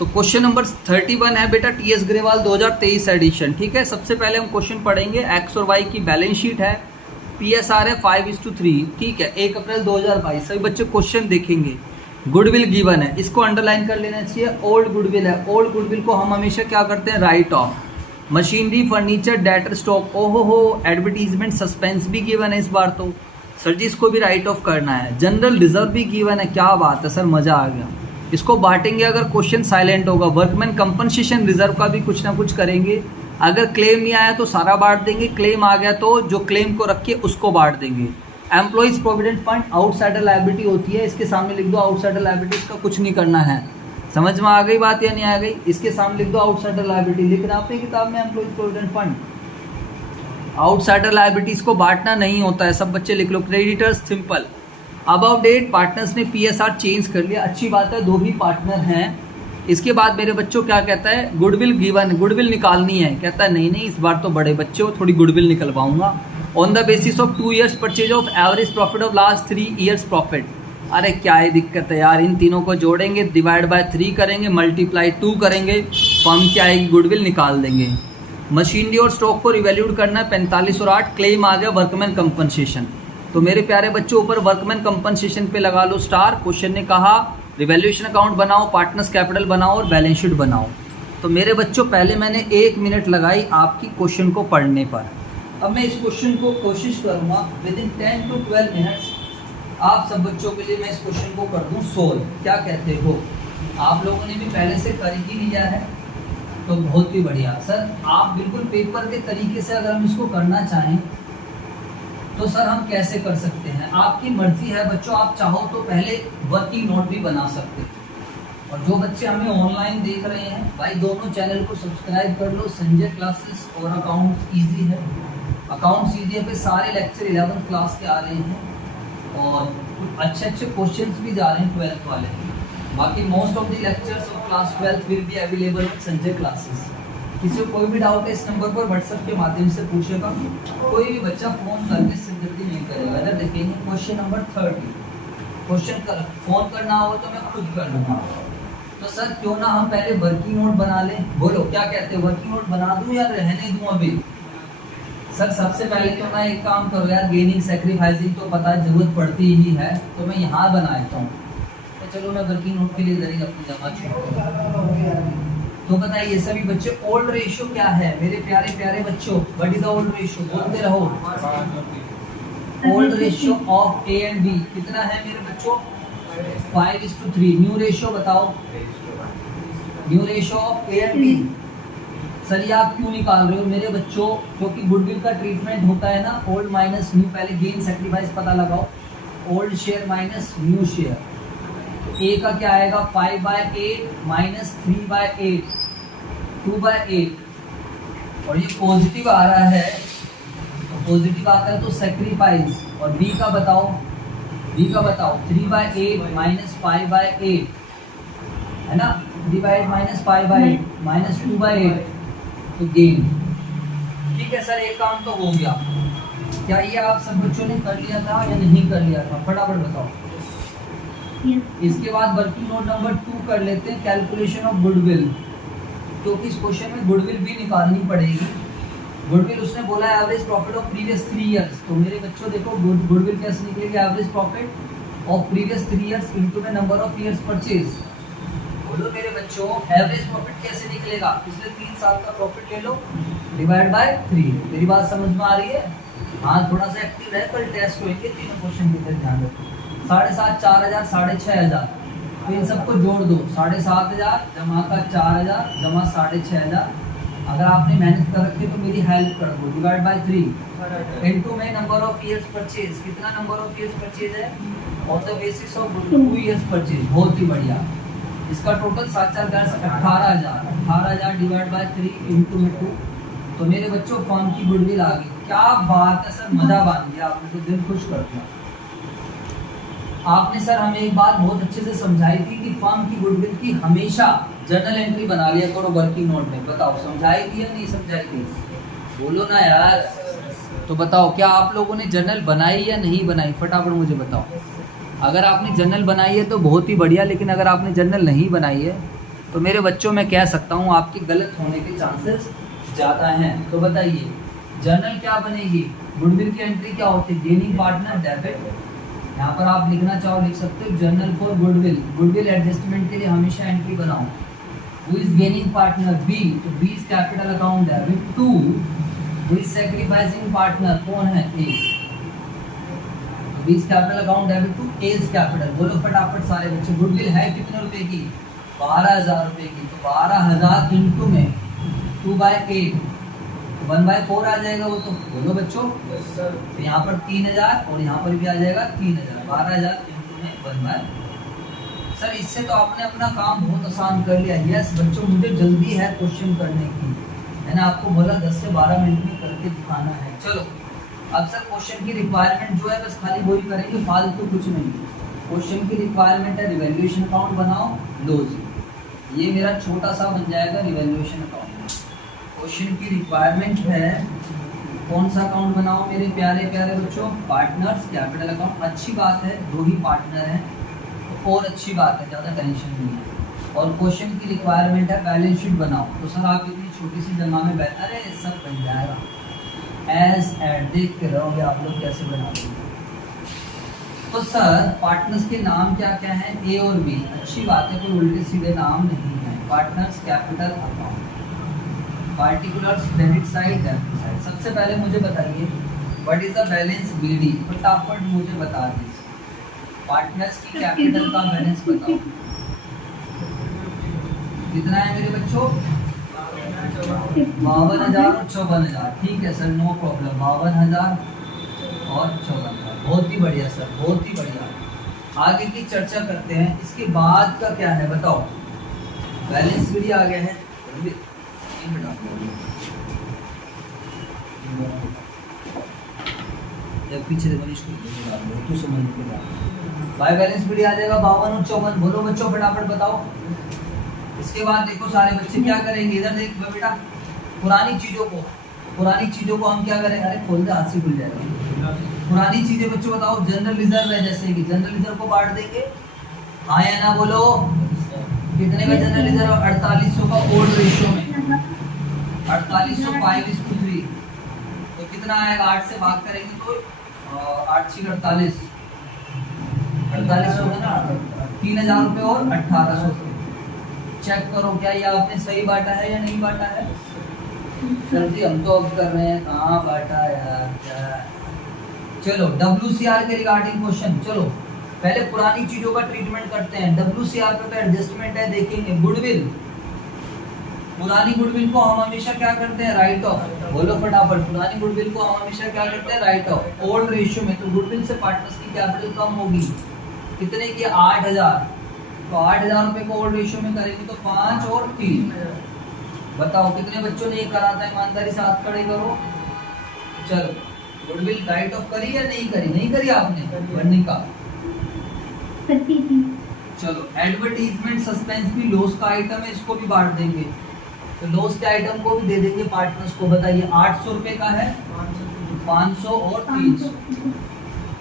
तो question number 31 है बेटा टीएस ग्रेवाल 2023 एडिशन। ठीक है, सबसे पहले हम क्वेश्चन पढ़ेंगे। एक्स और वाई की बैलेंस शीट है, पीएसआर है 5:3। ठीक है, 1 अप्रैल 2022। सभी बच्चे क्वेश्चन देखेंगे। गुडविल गिवन है, इसको अंडरलाइन कर लेना चाहिए। ओल्ड गुडविल है, ओल्ड गुडविल को हम हमेशा क्या करते हैं, right of. Machinery, furniture, debtor, stock, ओहो हो, एडवर्टीजमेंट, सस्पेंस भी गिवन है इस बार तो सर जी, इसको भी राइट ऑफ करना है। जनरल रिजर्व भी गिवन है, क्या बात है सर, मजा आ गया। इसको बांटेंगे अगर क्वेश्चन साइलेंट होगा। वर्कमैन कंपनसेशन रिजर्व का भी कुछ ना कुछ करेंगे। अगर क्लेम नहीं आया तो सारा बांट देंगे, क्लेम आ गया तो जो क्लेम को रख के उसको बांट देंगे। Employees provident fund outsider liability होती है, इसके सामने लिख दो आउटसाइडर लायबिलिटी, इसका कुछ नहीं करना है। समझ में आ गई बात या नहीं आ गई? इसके सामने लिख दो आउटसाइडर लायबिलिटी, लिखना अपनी किताब में employees provident fund. Outsider liabilities को बांटना नहीं होता है, सब बच्चे लिख लो। Creditors simple. About that partners ने पीएसआर चेंज कर लिया, अच्छी बात है, 2 ही पार्टनर हैं। इसके बाद मेरे बच्चों क्या कहता है, गुडविल गिवन, गुडविल निकालनी है। कहता है नहीं इस बार तो बड़े बच्चे हो, थोड़ी गुडविल निकलवाऊंगा। On the basis of 2 years purchase of average profit of last 3 years profit. अरे क्या है दिक्कत है यार, इन तीनों को जोड़ेंगे, डिवाइड बाय 3 करेंगे, मल्टीप्लाई 2 करेंगे, फर्म क्या आएगी, गुडविल निकाल देंगे। मशीनरी और स्टॉक को रिवैल्यूड करना है 45 और 8, क्लेम आ गया वर्कमैन कंपनसेशन। तो मेरे प्यारे बच्चों ऊपर वर्कमैन कंपनसेशन पे लगा लो स्टार। क्वेश्चन ने कहा रिवैल्यूएशन अकाउंट बनाओ, पार्टनर्स कैपिटल बनाओ और बैलेंस शीट बनाओ। तो मेरे बच्चों पहले मैंने 1 मिनट लगाई आपकी क्वेश्चन को पढ़ने पर। अब मैं इस क्वेश्चन को कोशिश करूँगा विद इन 10 to 12 मिनट्स आप सब बच्चों के लिए मैं इस क्वेश्चन को कर दूँ सोल्व। क्या कहते हो? आप लोगों ने भी पहले से कर ही लिया है तो बहुत ही बढ़िया। सर आप बिल्कुल पेपर के तरीके से अगर हम इसको करना चाहें तो सर हम कैसे कर सकते हैं, आपकी मर्जी है बच्चों। आप चाहो तो पहले वर्किंग नोट भी बना सकते हैं। और जो बच्चे हमें ऑनलाइन देख रहे हैं भाई, दोनों चैनल को सब्सक्राइब कर लो, संजय क्लासेस और अकाउंट्स इजी है। अकाउंट्स इजी है पे सारे लेक्चर 11th क्लास के आ रहे हैं और कुछ अच्छे अच्छे क्वेश्चंस भी जा रहे हैं 12th वाले। बाकी most of the lectures of class 12th will be available in Sanjay classes. किसी को कोई भी डाउट है इस नंबर पर व्हाट्सएप के माध्यम से पूछेगा, कोई भी बच्चा फोन करके सिंगरिटी नहीं करेगा। इधर देखेंगे क्वेश्चन नंबर 30, क्वेश्चन कर फोन करना हो तो मैं खुद कर लूँगा। तो सर क्यों ना हम पहले वर्किंग नोट बना लें, बोलो क्या कहते हैं, वर्किंग नोट बना दूं या रहने दूं अभी? सर सबसे पहले क्यों ना एक काम करो यार, गेनिंग सैक्रिफाइसिंग तो पता है जरूरत पड़ती ही है, तो मैं यहाँ बना देता हूँ। तो चलो मैं वर्किंग नोट के लिए इधर ही अपनी जमा छोड़। तो बताइए सभी बच्चे ओल्ड रेशियो क्या है मेरे प्यारे प्यारे बच्चों? What is the old ratio, बोलते रहो। Old ratio of A and B कितना है मेरे बच्चों? 5:3। न्यू रेशियो बताओ, new ratio of A and B. Sir ये आप क्यों निकाल रहे हो मेरे बच्चों? क्योंकि गुडविल का ट्रीटमेंट होता है ना ओल्ड माइनस न्यू। पहले गेन सैक्रिफाइस पता लगाओ, old share minus new share. A का क्या आएगा, 5/8 माइनस 3/8, 2/8। और ये पॉजिटिव आ रहा है, तो पॉजिटिव आता है तो सैक्रिफाइस। और बी का बताओ, बी का बताओ 3/8 माइनस 5/8 है ना, 3/8 माइनस 5/8 माइनस 2/8 तो गेन। ठीक है सर एक काम तो हो गया। क्या ये आप सब बच्चों ने कर लिया था या नहीं कर लिया था, फटाफट बताओ। इसके बाद वर्किंग नोट नंबर 2 कर लेते हैं, कैलकुलेशन ऑफ गुडविल। क्योंकि इस क्वेश्चन में गुडविल भी निकालनी पड़ेगी। गुडविल उसने बोला है average profit of previous 3 years। तो मेरे बच्चों देखो गुडविल कैसे निकलेगी, average profit of previous 3 years into the number of years purchase. बोलो मेरे बच्चों एवरेज प्रॉफिट कैसे निकलेगा, पिछले 3 साल का प्रॉफिट ले लो, डिवाइड बाय 3। मेरी बात समझ में आ रही है? हाँ थोड़ा सा एक्टिव रहे, कल टेस्ट होंगे, तीनों क्वेश्चन की तरफ ध्यान रखो। 7,500, 4,000, 6,500, तो इन सबको जोड़ दो। 7,500 जमा का 4,000 जमा 6,500। अगर आपने मेहनत कर रखी है तो मेरी हेल्प कर दो, डिवाइड बाय 3 इनटू में नंबर ऑफ ईयर्स परचेज। कितना नंबर ऑफ ईयर्स परचेज है? On the basis of 2 years purchase. बहुत ही बढ़िया। इसका टोटल 18,000 डिवाइड बाय 3 इनटू में 2। तो मेरे बच्चों फर्म की गुडविल आ गई। क्या बात है सर, मजा बांध दिया आपने, तो दिल खुश कर दिया आपने। सर हमें एक बात बहुत अच्छे से समझाई थी कि फर्म की गुडविल की हमेशा जर्नल एंट्री बना लिया करो वर्किंग नोट में। बताओ समझाई थी या नहीं समझाई थी, बोलो ना यार। तो बताओ क्या आप लोगों ने जर्नल बनाई या नहीं बनाई, फटाफट मुझे बताओ। अगर आपने जर्नल बनाई है तो बहुत ही बढ़िया, लेकिन अगर आपने जर्नल नहीं बनाई है तो मेरे बच्चों मैं कह सकता हूँ आपके गलत होने के चांसेस ज़्यादा हैं। तो बताइए जर्नल क्या बनेगी, गुडविल की एंट्री क्या होती है, गेनिंग पार्टनर डेबिट। यहाँ पर आप लिखना चाहो लिख सकते हो journal for goodwill, goodwill adjustment के लिए हमेशा एंट्री बनाओ। Who is gaining partner B, तो B is capital account debit to. Who is sacrificing partner कौन है, ए, तो B is capital account debit to A is capital. बोलो फटाफट सारे बच्चे, गुडविल है कितने रुपए की, 12,000 रुपए की। तो 12,000 इंटू में 2/8 1/4 आ जाएगा वो तो। बोलो बच्चों, तो यहाँ पर 3,000 और यहाँ पर भी आ जाएगा 3,000। 12,000 इंटू में 1/4। सर इससे तो आपने अपना काम बहुत आसान कर लिया। यस बच्चों, मुझे जल्दी है क्वेश्चन करने की, मैंने आपको बोला 10 से 12 मिनट में करके दिखाना है। चलो अब सर क्वेश्चन की रिक्वायरमेंट जो है बस खाली वही करेंगे, फालतू कुछ नहीं। क्वेश्चन की रिक्वायरमेंट है रिवैल्यूएशन अकाउंट बनाओ। लो जी, ये मेरा छोटा सा बन जाएगा रिवैल्यूएशन अकाउंट। क्वेश्चन की रिक्वायरमेंट है कौन सा अकाउंट बनाओ मेरे प्यारे प्यारे बच्चों, पार्टनर्स कैपिटल अकाउंट। अच्छी बात है, 2 ही पार्टनर हैं तो और अच्छी बात है, ज़्यादा टेंशन नहीं है। और क्वेश्चन की रिक्वायरमेंट है बैलेंस शीट बनाओ। तो सर आप इतनी छोटी सी जगह में बेहतर है, सब बन जाएगा। एज एड देख के रहोगे आप लोग कैसे बनाओगे। तो सर पार्टनर्स के नाम क्या क्या हैं, ए और बी। अच्छी बात है, कोई उल्टे सीधे नाम नहीं है। Partners capital account, particulars credit side debit side. सबसे पहले मुझे बताइए what is the balance BD, फटाफट मुझे बता दीजिए। पार्टनर्स की कैपिटल का बैलेंस बताओ कितना है मेरे बच्चों, 52,000 और 54,000। ठीक है सर, नो प्रॉब्लम, 52,000 और 54,000। बहुत ही बढ़िया सर, बहुत ही बढ़िया। आगे की चर्चा करते हैं। इसके बाद का क्या है बताओ, बैलेंस बीडी आ गया है। पीछे तू समझ बाय बैलेंस बीडी आ जाएगा 52 और 54। बोलो बच्चों फटाफट बताओ। इसके बाद देखो सारे बच्चे क्या करेंगे, इधर देख बेटा, पुरानी चीजों को हम क्या करेंगे, अरे खोल दे हाथ से खुल जाएगा। पुरानी चीजें बच्चों बताओ, जनरल रिजर्व है जैसे कि जनरल रिजर्व को बांट देंगे, हाँ या ना बोलो। कितने का जनरल रिजर्व, 4800 का ओल्ड रेशियो में, 4800 5:3। तो कितना आएगा, 8 से भाग करेंगे तो 8 6 48, 48 होगा ना, 3,000 रुपये और 1,800 रुपये। चेक करो क्या ये आपने सही बांटा है या नहीं बांटा है। सर जी हम तो अब कर रहे हैं, कहाँ बांटा यार। चलो WCR के रिगार्डिंग क्वेश्चन। चलो पहले पुरानी चीजों का ट्रीटमेंट करते हैं। WCR पे तो एडजस्टमेंट है, देखेंगे। गुडविल, पुरानी गुडविल को हम हमेशा क्या करते हैं, राइट ऑफ। बोलो फटाफट, पुरानी गुडविल को हम हमेशा क्या करते हैं, राइट ऑफ। ओल्ड रेशियो में तो गुडविल से पार्टनर्स की कैपिटल कम होगी, कितने की, 8,000। तो 8,000 रुपए को ओल्ड रेशियो में करेंगे तो 5 और 3। बताओ कितने बच्चों ने ये करा था, ईमानदारी से हाथ खड़े करो। चलो गुडविल राइट ऑफ करी या नहीं करी, नहीं करी आपने बनने का। चलो एडवर्टीजमेंट सस्पेंस भी लॉस का आइटम है, इसको भी बांट देंगे। तो लॉस के आइटम को भी दे देंगे पार्टनर्स को। बताइए 800 रुपए का है, 500 और 300।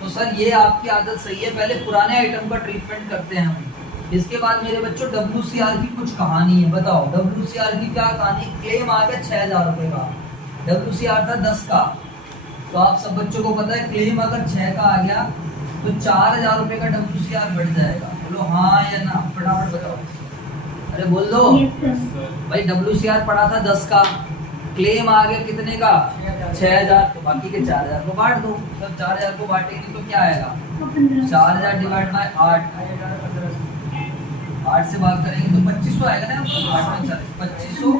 तो सर ये आपकी आदत सही है, पहले पुराने आइटम का ट्रीटमेंट करते हैं हम। इसके बाद मेरे बच्चों WCR की कुछ कहानी है। बताओ WCR की क्या कहानी। क्लेम आ गया 6,000 रुपए का, WCR था 10 का। तो आप सब बच्चों को पता है क्लेम अगर 6 का आ गया तो 4,000 रुपए का WCR बढ़ जाएगा। बोलो हाँ या ना, फटाफट बताओ। अरे बोल दो भाई, WCR पड़ा था 10 का, क्लेम आ गया कितने का, 6,000। तो बाकी के 4,000 को बांट दो। जब 4,000 को बांटेंगे तो क्या आएगा, 4,000 डिवाइड बाय 8 से भाग करेंगे तो 2500 आएगा ना। 2500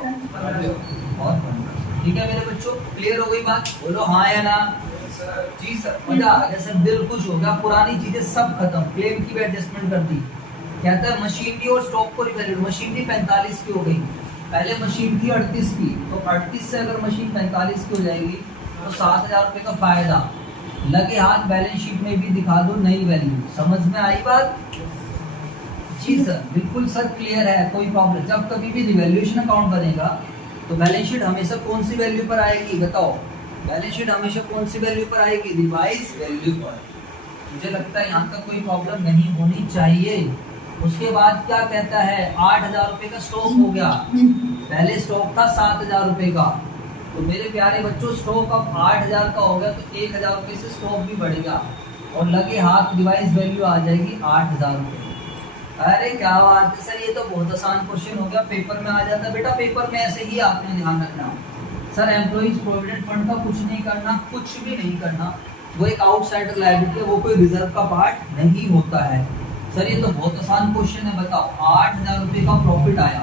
और 15। ठीक है मेरे बच्चों, क्लियर हो गई बात। बोलो हाँ या ना। जी सर, मजा आ गया सर, दिल खुश हो गया। पुरानी चीजें सब खत्म, क्लेम की भी एडजस्टमेंट कर दी। कहता है मशीनरी और स्टॉक को रिवैल्यूएट। मशीनरी 45 की हो गई, पहले मशीन थी 38 की, तो 38 से अगर मशीन 45 की हो जाएगी तो 7,000 रुपए का फायदा। लगे हाथ बैलेंस शीट में भी दिखा दो नई वैल्यू। समझ में आई बात। जी सर, बिल्कुल सर क्लियर है, कोई प्रॉब्लम। जब कभी भी रिवैल्यूएशन अकाउंट बनेगा तो बैलेंस शीट हमेशा कौन सी वैल्यू पर आएगी, बताओ। बैलेंस शीट हमेशा कौन सी वैल्यू पर आएगी, रिवाइज वैल्यू पर। मुझे लगता है यहाँ तक कोई प्रॉब्लम नहीं होनी चाहिए। उसके बाद क्या कहता है 8,000 रुपए का स्टॉक हो गया, पहले स्टॉक था 7,000 रुपए का, तो मेरे प्यारे बच्चों स्टॉक अब 8,000 का हो गया, तो 1,000 रुपए से स्टॉक भी बढ़ेगा और लगे हाथ डिवाइस वैल्यू आ जाएगी 8,000 रुपए। अरे क्या बात है सर, ये तो बहुत आसान क्वेश्चन हो गया, पेपर में आ जाता है बेटा, पेपर में ऐसे ही आपने ध्यान रखना। सर एम्प्लॉइज प्रोविडेंट फंड का कुछ नहीं करना, कुछ भी नहीं करना, वो एक आउटसाइडर लायबिलिटी है, वो कोई रिजर्व का पार्ट नहीं होता है। सर ये तो बहुत आसान क्वेश्चन है, बताओ 8,000 रुपए का प्रॉफिट आया,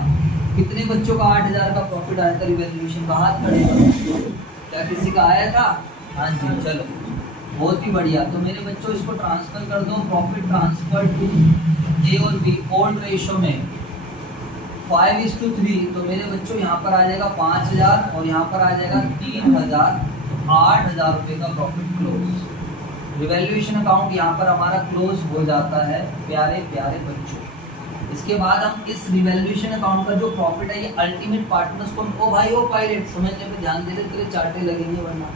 कितने बच्चों का 8,000 का प्रॉफिट आया था रिवैल्यूएशन का, हाथ खड़े करो, क्या किसी का आया था? हाँ जी, चलो बहुत ही बढ़िया। तो मेरे बच्चों इसको ट्रांसफर कर दो, प्रॉफिट ट्रांसफर टू ए और बी ओल्ड रेशो में 5:3, तो मेरे बच्चों यहाँ पर आ जाएगा 5,000 और यहाँ पर आ जाएगा 3,000, 8,000 रुपए का प्रॉफिट क्लोज। रिवैल्यूएशन अकाउंट यहाँ पर हमारा क्लोज हो जाता है प्यारे प्यारे बच्चों। इसके बाद हम इस रिवैल्यूएशन अकाउंट का जो प्रॉफिट है ये अल्टीमेट पार्टनर्स को, ओ भाई ओ पायलट समझने पे ध्यान दे रहे, तेरे चार्टे लगेंगे वरना।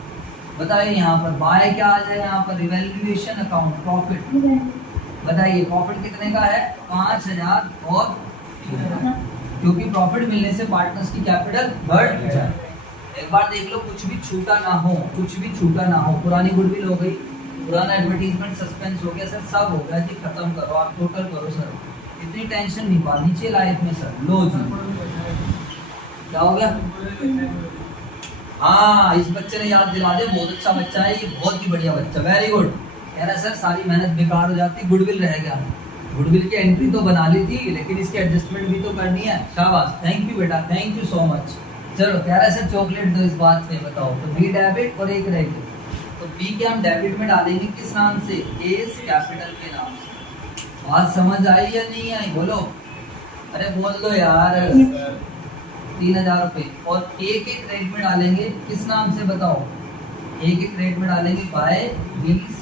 बताइए यहाँ पर बाय क्या आ जाएगा, यहाँ पर रिवैल्यूएशन अकाउंट प्रॉफिट, बताइए प्रॉफिट कितने का है 5,000 और क्योंकि प्रॉफिट मिलने से पार्टनर्स की कैपिटल बढ़ जाए। एक बार देख लो, कुछ भी छूटा ना हो, कुछ भी छूटा ना हो, पुरानी गुडविल हो गई, पुराना एडवर्टीजमेंट सस्पेंस हो गया सर, सब हो गया जी, खत्म करो आप, टोटल करो सर, इतनी टेंशन नहीं पालनी चाहिए लाइफ में सर। लो जी क्या हो गया, हाँ इस बच्चे ने याद दिला दे, बहुत अच्छा बच्चा है ये, बहुत ही बढ़िया बच्चा, वेरी गुड। कह रहा सर सारी मेहनत बेकार हो जाती, गुडविल रह गया, गुडविल की एंट्री तो बना ली थी लेकिन इसकी एडजस्टमेंट भी तो करनी है, शाबाश, थैंक यू बेटा, थैंक यू सो मच। चलो कह रहा है सर चॉकलेट दो इस बात पे, बताओ, तो बी डेबिट और एक रहेगी, तो बी के हम डेबिट में डालेंगे किस नाम से, एस कैपिटल के नाम से। बात समझ आई या नहीं आई, बोलो, अरे बोल दो यार। 3,000 रुपए, और ए के क्रेडिट में डालेंगे किस नाम से, बताओ, ए के क्रेडिट में डालेंगे बाय बीस।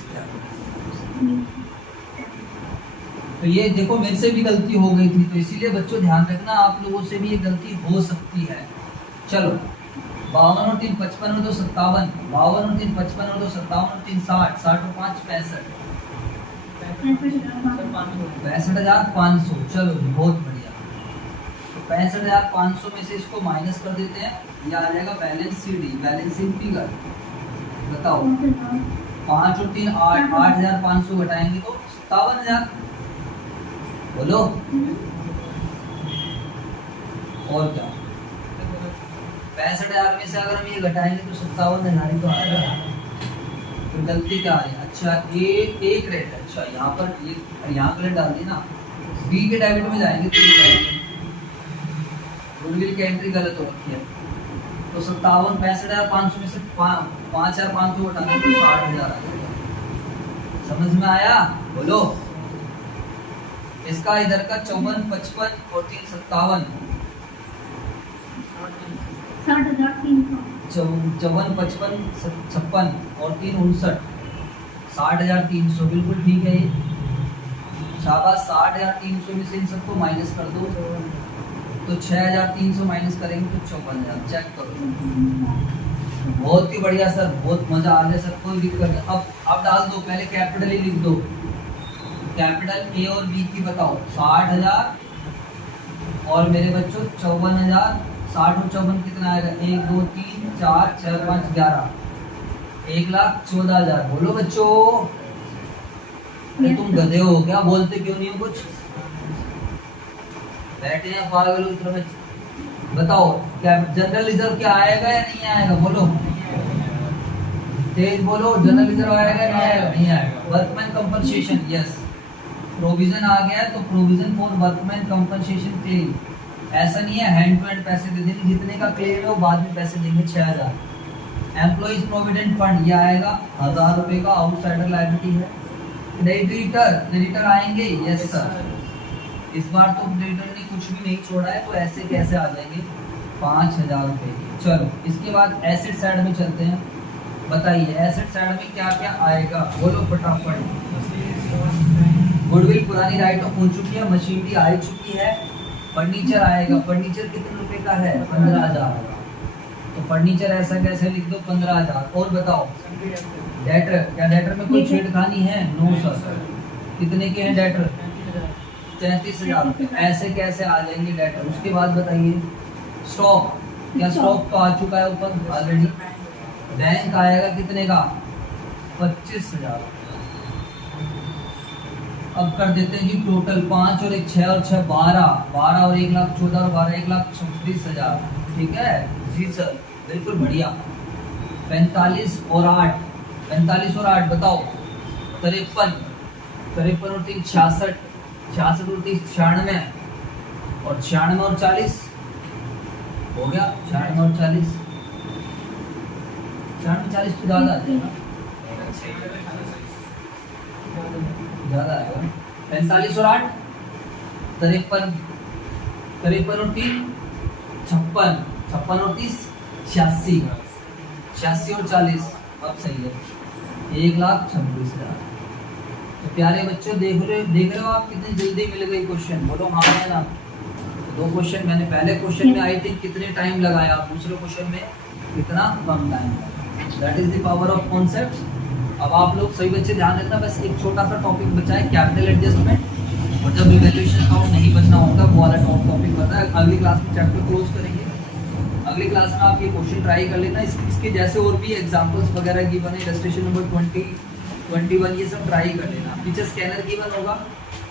तो ये देखो मेरे से भी गलती हो गई थी, तो इसीलिए बच्चों ध्यान रखना, आप लोगों से भी ये गलती हो सकती है। चलो 52 और 3 55 और 2 57, 52 और 3 55 और 2 57 और 3 60, 60 और 5 65, 65,500। चलो जी बहुत बढ़िया, तो 65,500 में से इसको माइनस कर देते हैं, ये आ जाएगा बैलेंस डी, बैलेंसिंग फिगर। बताओ 5 और 3 8, 8,500 घटाएंगे तो 57,000, बोलो और क्या, 65,000 में से अगर हम ये घटाएंगे तो 57,000 ही तो आएगा। तो गलती क्या है, अच्छा ए क्रेडिट, अच्छा यहाँ पर ये यहाँ क्रेडिट डाल दी ना, बी के डेबिट में जाएंगे तो गुडविल की एंट्री गलत हो रखी है, तो 65,500 में से 5,500 घटाएंगे तो 60,000 आ जाएगा। समझ में आया, बोलो। इसका इधर का 54 55 और 3 57, 54 55 56 और 3 59, 60,300, बिल्कुल ठीक है ये, शाबाश। 60,300 में से इन सबको माइनस कर दो, तो 6,300 माइनस करेंगे तो 54,000, चेक करो, बहुत ही बढ़िया सर, बहुत मजा आ गया सर, कोई दिक्कत नहीं। अब डाल दो, पहले कैपिटल ही लिख दो, कैपिटल ए और बी की बताओ, 60,000 और मेरे बच्चों 54,000, 60 और 54 कितना आएगा, 1 2 3 4 6 5 11, 1,14,000। बोलो बच्चों, तुम गधे हो क्या, बोलते क्यों नहीं हो कुछ, बैठे हैं पागल की तरह। बताओ क्या जनरल रिजर्व क्या आएगा या नहीं आएगा, बोलो तेज बोलो, जनरल रिजर्व आएगा या नहीं आएगा, नहीं आएगा। वर्कमैन कंपनसेशन, यस, प्रोविजन आ गया, तो provision for workman compensation claim, ऐसा नहीं है हैंड टू हैंड पैसे दे देंगे, जितने का क्लेम है वो बाद में पैसे देंगे 6,000। एम्प्लॉइज प्रोविडेंट फंड ये आएगा 1,000 रुपए का, आउटसाइडर लायबिलिटी है। क्रेडिटर आएंगे, यस सर, इस बार तो क्रेडिटर ने कुछ भी नहीं छोड़ा है, तो ऐसे कैसे आ जाएंगे 5,000 रुपए। चलो इसके बाद एसेट साइड में चलते हैं, बताइए एसेट साइड में क्या क्या आएगा, बोलो फटाफट। गुडविल पुरानी राइट ऑफ हो चुकी है, मशीनरी आ चुकी है, फर्नीचर आएगा, फर्नीचर कितने रुपए का है 15,000, तो फर्नीचर ऐसा कैसे लिख दो 15,000। और बताओ डेटर, क्या डेटर में कोई छेड़खानी है, नो सर, कितने के हैं डेटर, 33,000 रुपये। ऐसे कैसे आ जाएंगे डेटर? उसके बाद बताइए स्टॉक, क्या स्टॉक तो आ चुका है ऊपर ऑलरेडी। बैंक आएगा कितने का? 25,000। अब कर देते हैं जी टोटल 5 और 1 6 और 6 12, 12 और 1,14,000 और 12 1,36,000। ठीक है जी सर, बिल्कुल बढ़िया। 45 और 8, 45 और 8 बताओ 53, 53 और 3 66, 66 और 30 96, और 96 और 40 हो गया। 96 और 40, 96 40 तो ज़्यादा आ जाएगा, ज़्यादा आएगा। 45 और 8 53, 53 और 3 56, 56 और 30 86, 86 और 40 अब सही है 1,26,000। तो प्यारे बच्चों देख रहे हो आप कितनी जल्दी मिल गई क्वेश्चन? बोलो हाँ है ना। तो 2 क्वेश्चन मैंने पहले क्वेश्चन में आई थिंक कितने टाइम लगाया, दूसरे क्वेश्चन में कितना कम टाइम लगा। That is the power of concept. अब आप लोग सही बच्चे ध्यान रखना, बस एक छोटा सा टॉपिक बचा है कैपिटल एडजस्टमेंट, और जब इवैल्यूएशन अकाउंट नहीं बनना होगा वो वाला टॉपिक बता है। अगली क्लास में चैप्टर क्लोज करेंगे। अगली क्लास में आप ये क्वेश्चन ट्राई कर लेना, इसके जैसे और भी एग्जांपल्स वगैरह गिवन है, इलस्ट्रेशन नंबर 20 21 ये सब ट्राई कर लेना। पीछे स्कैनर गिवन होगा,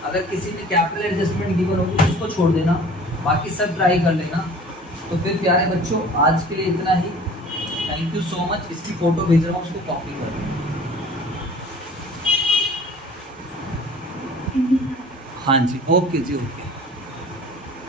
अगर किसी में कैपिटल एडजस्टमेंट गिवन होगी तो उसको छोड़ देना, बाकी सब ट्राई कर लेना। तो फिर प्यारे बच्चों आज के लिए इतना ही। Thank you so much. इसकी फोटो भेज रहा हूँ, उसको कॉपी कर लेना। हाँ जी, ओके जी, ओके।